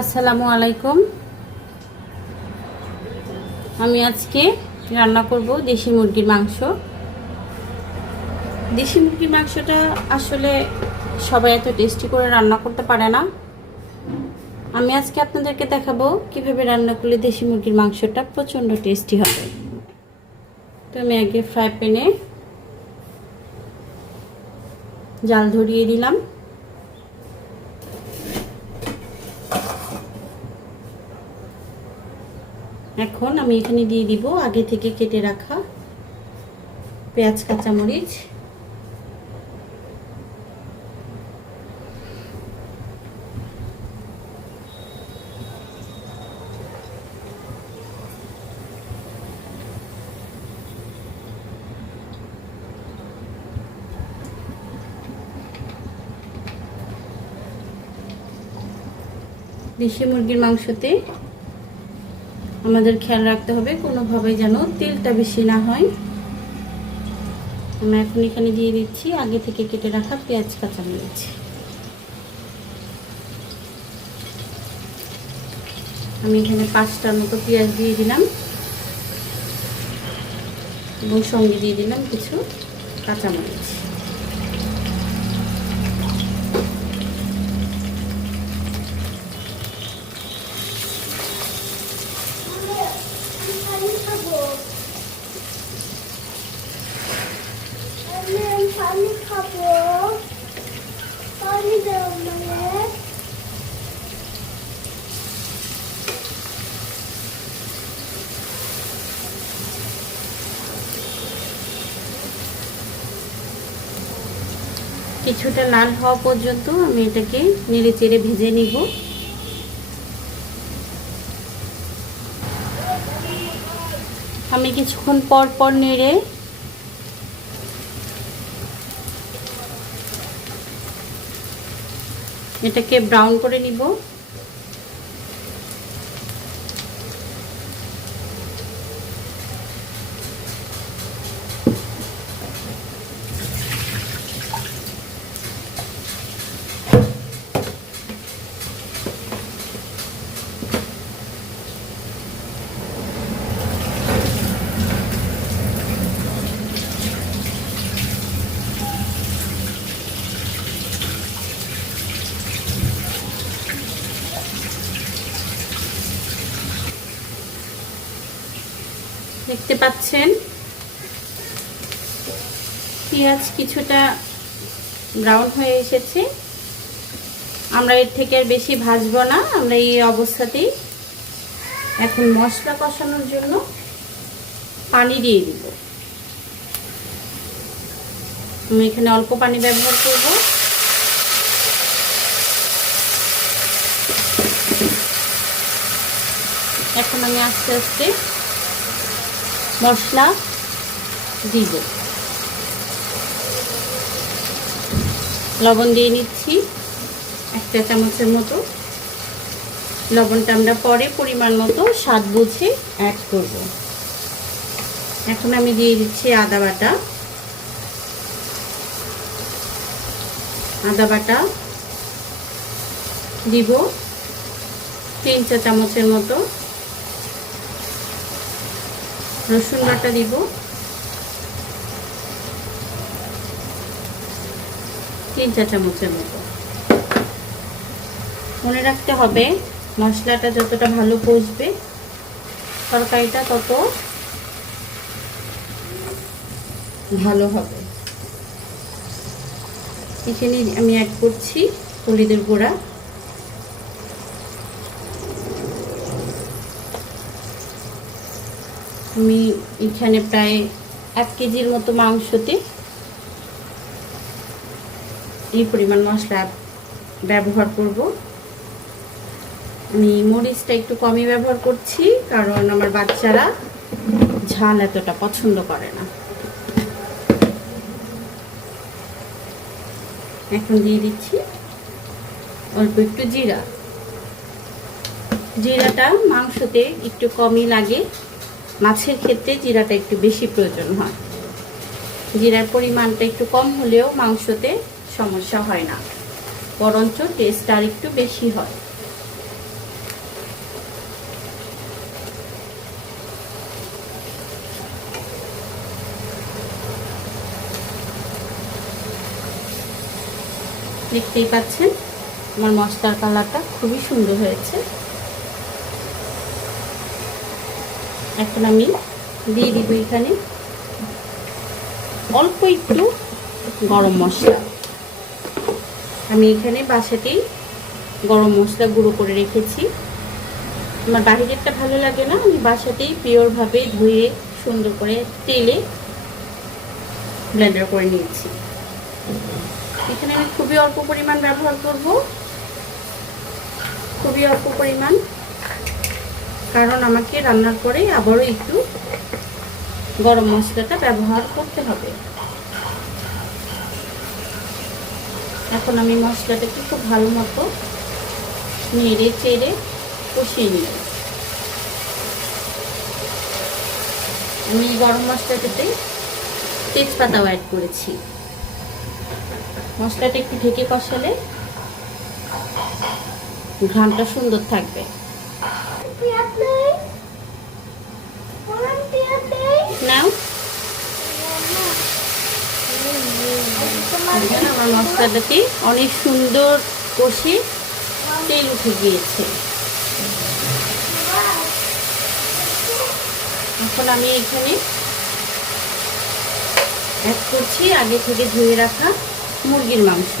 আসসালামু আলাইকুম। আমি আজকে রান্না করব দেশি মুরগির মাংস। দেশি মুরগির মাংসটা আসলে সবাই এত টেস্টি করে রান্না করতে পারে না। আমি আজকে আপনাদেরকে দেখাবো কিভাবে রান্না করলে দেশি মুরগির মাংসটা প্রচণ্ড টেস্টি হবে। তো আমি আগে ফ্রাই প্যানে জাল ধরিয়ে দিলাম। এখন আমি এখানে দিয়ে দিব আগে থেকে কেটে রাখা পেঁয়াজ কাঁচামরিচ, দেশি মুরগির মাংসতে আমাদের খেয়াল রাখতে হবে কোনোভাবে যেন তেলটা বেশি না হয়। আমরা এখন এখানে দিয়ে দিচ্ছি আগে থেকে কেটে রাখা পেঁয়াজ কাঁচামরিচ। আমি এখানে 5টার মতো পেঁয়াজ দিয়ে দিলাম এবং সঙ্গে দিয়ে দিলাম কিছু কাঁচামরিচ। কিছুটা লাল হওয়া পর্যন্ত আমি এটাকে নেড়ে চেড়ে ভেজে নিব। আমি কিছুক্ষণ পর পর নেড়ে এটাকে ব্রাউন করে নিব। দেখতে পাচ্ছেন পেঁয়াজ কিছুটা ব্রাউন হয়ে এসেছে। আমরা এর থেকে আর বেশি ভাজবো না। আমরা এই অবস্থাতেই এখন মশলা কষানোর জন্য পানি দিয়ে দিব। আমি এখানে অল্প পানি ব্যবহার করব। এখন আমি আস্তে আস্তে মশলা দিব। লবণ দিয়ে নিচ্ছি 1 চা চামচের মতো। লবণটা আমরা পরে পরিমাণ মতো স্বাদ বুঝে অ্যাড করব। এখন আমি দিয়ে দিচ্ছি আদা বাটা। আদা বাটা দিব 3 চা চামচের মতো। রসুন বাটা দিব 3 চা চামচের মতো। মনে রাখতে হবে মশলাটা যতটা ভালো কষবে তরকারিটা তত ভালো হবে। এখানে আমি অ্যাড করছি হলুদের গুঁড়া। আমি এখানে প্রায় 1 কেজির মতো মাংসতে এই পরিমাণ মশলা ব্যবহার করব। আমি মরিচটা একটু কমই ব্যবহার করছি কারণ আমার বাচ্চারা ঝাল এতটা পছন্দ করে না। এখন দিয়ে দিচ্ছি অল্প একটু জিরা। জিরাটা মাংসতে একটু কমই লাগে, মাছের ক্ষেত্রে জিরাটা একটু বেশি প্রয়োজন হয়। জিরার পরিমাণটা একটু কম হলেও মাংসতে সমস্যা হয় না, বরঞ্চ টেস্ট আর একটু বেশি হয়। দেখতেই পাচ্ছেন আমার মশলার কালারটা খুবই সুন্দর হয়েছে। এখন আমি দিয়ে দিব এখানে অল্প একটু গরম মশলা। আমি এখানে বাসাতেই গরম মশলা গুঁড়ো করে রেখেছি। আমার বাহিরেরটা ভালো লাগে না, আমি বাসাতেই পিওরভাবে ধুয়ে সুন্দর করে তেলে ব্লেন্ডার করে নিয়েছি। এখানে আমি খুবই অল্প পরিমাণ ব্যবহার করব, খুবই অল্প পরিমাণ, কারণ আমাকে রান্নার পরে আবারও একটু গরম মশলাটা ব্যবহার করতে হবে। এখন আমি মশলাটাকে খুব ভালো মতো নেড়ে চেড়ে কষিয়ে নিব। আমি গরম মশলাটাতে তেজপাতাও অ্যাড করেছি। মশলাটা একটু ঢেকে কষালে ঘ্রাণটা সুন্দর থাকবে। নাও আমার মশলাটাতে অনেক সুন্দর কষে তেল উঠে গিয়েছে। এখন আমি এখানে অ্যাড করছি আগে থেকে ধুয়ে রাখা মুরগির মাংস।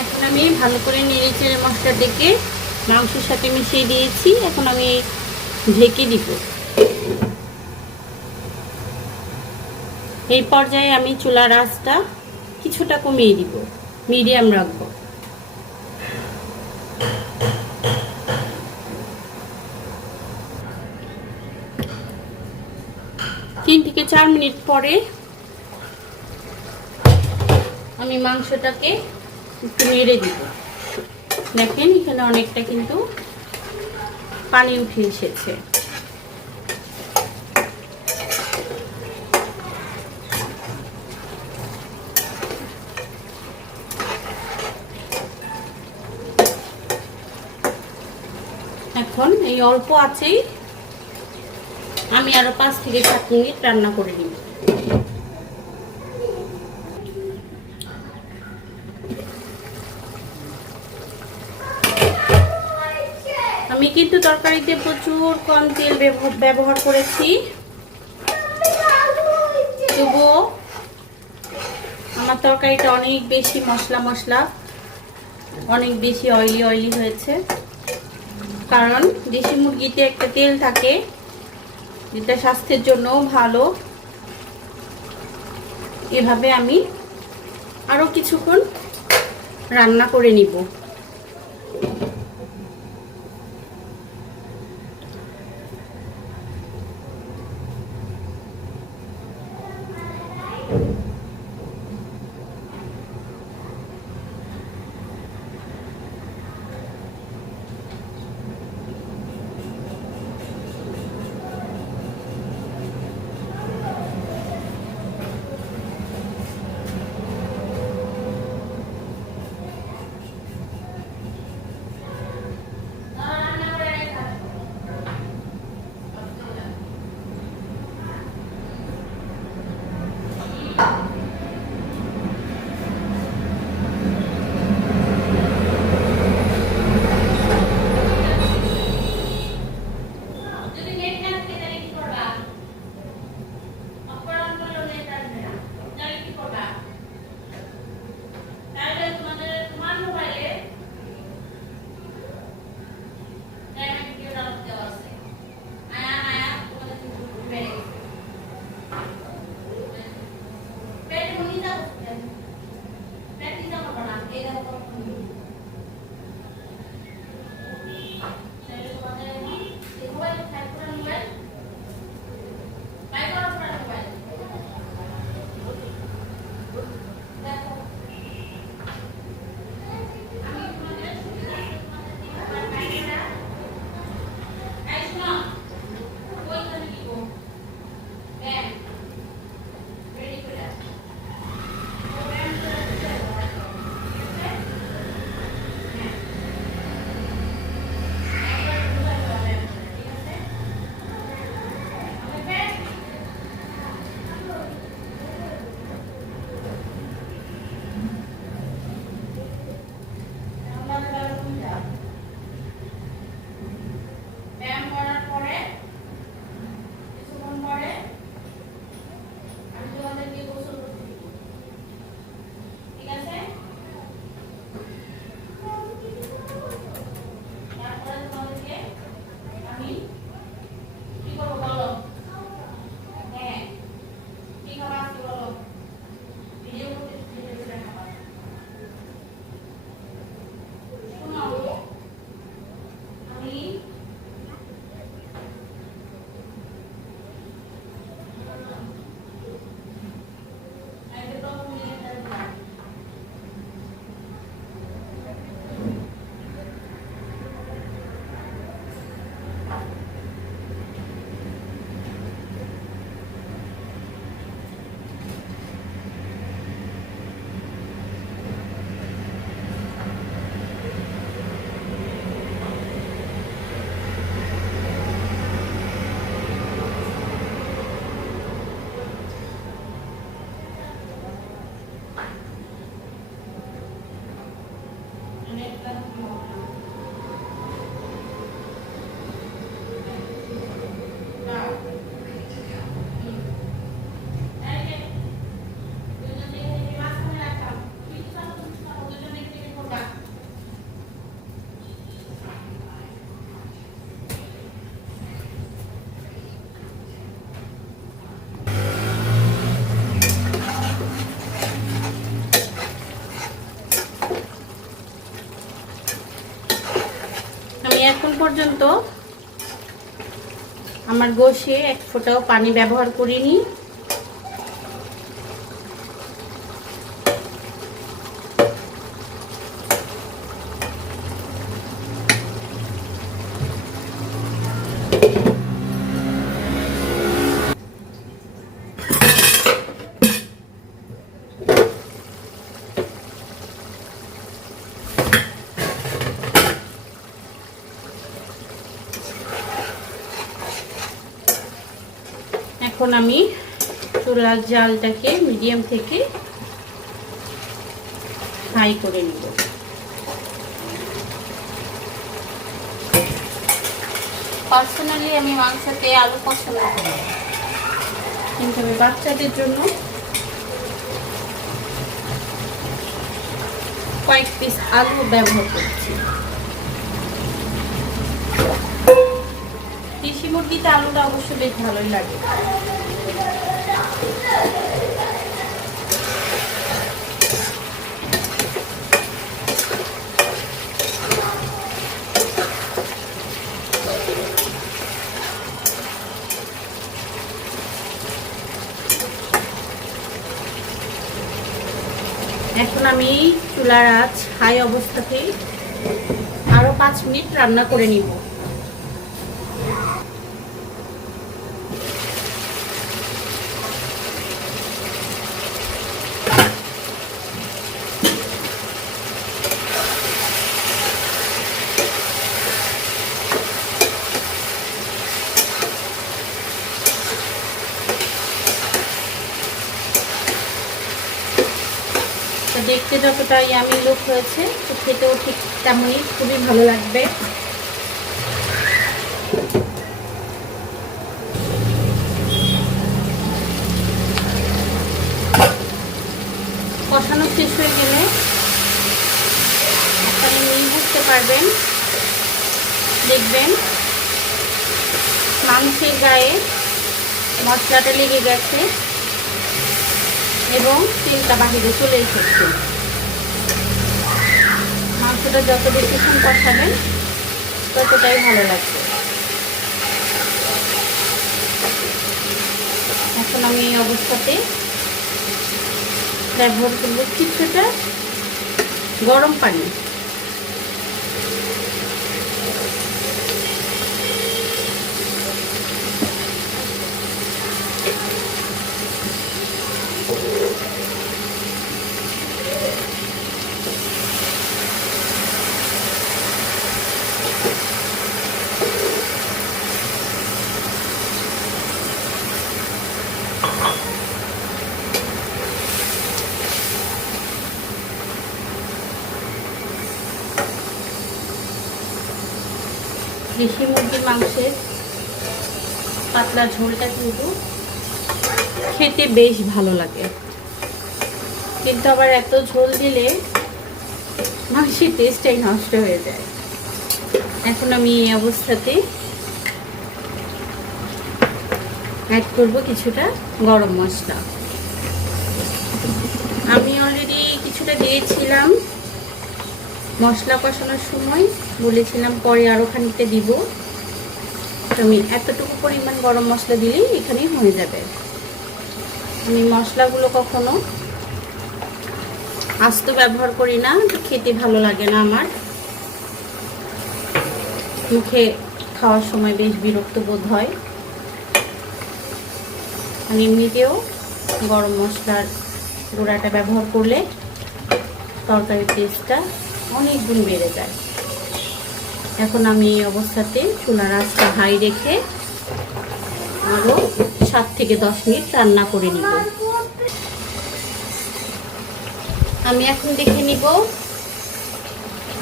এখন আমি ভালো করে নেড়ে চেড়ে মশলাটাকে মাংসের সাথে মিশিয়ে দিয়েছি। এখন আমি ঢেকে দিব। এই পর্যায়ে আমি চুলার আঁচটা কিছুটা কমিয়ে দিব, মিডিয়াম রাখবো। তিন থেকে 4 মিনিট পরে আমি মাংসটাকে একটু নেড়ে দিব। দেখেন এখানে অনেকটা কিন্তু পানি উঠে এসেছে। এখন এই অল্প আঁচেই আমি আরো 5 থেকে 7 মিনিট রান্না করে নিব। আমি কিন্তু তরকারিতে প্রচুর কম তেল ব্যবহার করেছি, তবুও আমার তরকারিটা অনেক বেশি মশলা অনেক বেশি অয়েলি হয়েছে। কারণ দেশি মুরগিতে একটা তেল থাকে যেটা স্বাস্থ্যের জন্যও ভালো। এভাবে আমি আরো কিছুক্ষণ রান্না করে নিব। আমি এখন পর্যন্ত আমার গোশে এক ফোঁটাও পানি ব্যবহার করিনি। এখন আমি চুলার জালটাকে মিডিয়াম থেকে হাই করে নিব। পার্সোনালি আমি মাংসতে আলু পছন্দ করি, কিন্তু আমি বাচ্চাদের জন্য কয়েক পিস আলু ব্যবহার করছি। দেশি মুরগিতে আলুটা অবশ্য বেশ ভালোই লাগে। এখন আমি চুলার আঁচ হাই অবস্থাতেই আরো 5 মিনিট রান্না করে নিব। দেখতে যতটা ইয়ামি লুক হয়েছে, তো খেতেও ঠিক তেমনই, খুবই ভালো লাগবে। কষানো শেষ হয়ে গেলে আপনারা নিয়ে বুঝতে পারবেন, দেখবেন মাংসের গায়ে মশলাটা লেগে গেছে। এবং তেলটা বাহিরে চলে এসেছে। মাংসটা যত বেশিক্ষণ কষাবেন ততটাই ভালো লাগবে। এখন আমি এই অবস্থাতে ব্যবহার করব কিছুটা গরম পানি। দেশি মুরগির মাংসের পাতলা ঝোলটা কিন্তু খেতে বেশ ভালো লাগে, কিন্তু আবার এত ঝোল দিলে মাংসের টেস্টটাই নষ্ট হয়ে যায়। এখন আমি এই অবস্থাতে অ্যাড করব কিছুটা গরম মশলা। আমি অলরেডি কিছুটা দিয়েছিলাম মশলা কষানোর সময়, বলেছিলাম পরে আরও খানিকটা দিব। আমি এতটুকু পরিমাণ গরম মশলা দিলেই এখানেই হয়ে যাবে। আমি মশলাগুলো কখনো আস্ত ব্যবহার করি না, খেতে ভালো লাগে না আমার, মুখে খাওয়ার সময় বেশ বিরক্ত বোধ হয়। আর এমনিতেও গরম মশলার গুঁড়াটা ব্যবহার করলে তরকারির টেস্টটা অনেক গুণ বেড়ে যায়। এখন আমি এই অবস্থাতে চুলার আঁচটা হাই রেখে আরও 7 থেকে 10 মিনিট রান্না করে নিব। আমি এখন দেখে নিব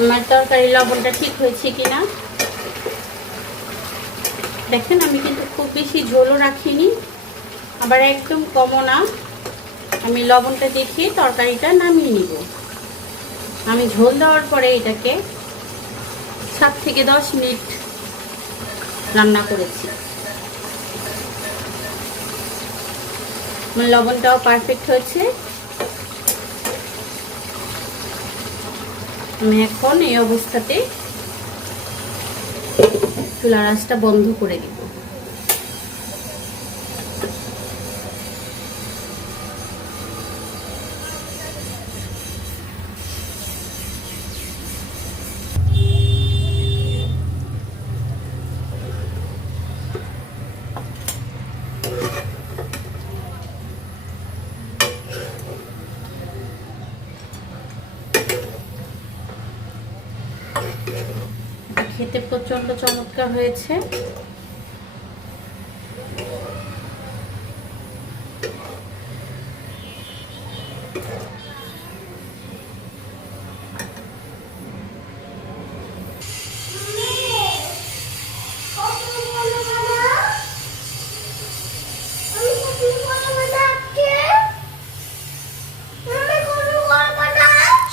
আমার তরকারি লবণটা ঠিক হয়েছে কিনা। দেখেন আমি কিন্তু খুব বেশি ঝোলও রাখিনি, আবার একদম কমও না। আমি লবণটা দেখে তরকারিটা নামিয়ে নিব। আমি ঝোল দেওয়ার পরে এটাকে 7 থেকে 10 মিনিট রান্না করেছি। আমার লবণটাও পারফেক্ট হয়েছে। আমি এখন এই অবস্থাতে চুলার আঁচটা বন্ধ করে দিব। খেতে প্রচন্ড চমৎকার হয়েছে।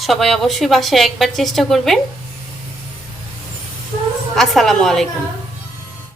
সবাই অবশ্যই বাসায় একবার চেষ্টা করবেন। আসসালামু আলাইকুম।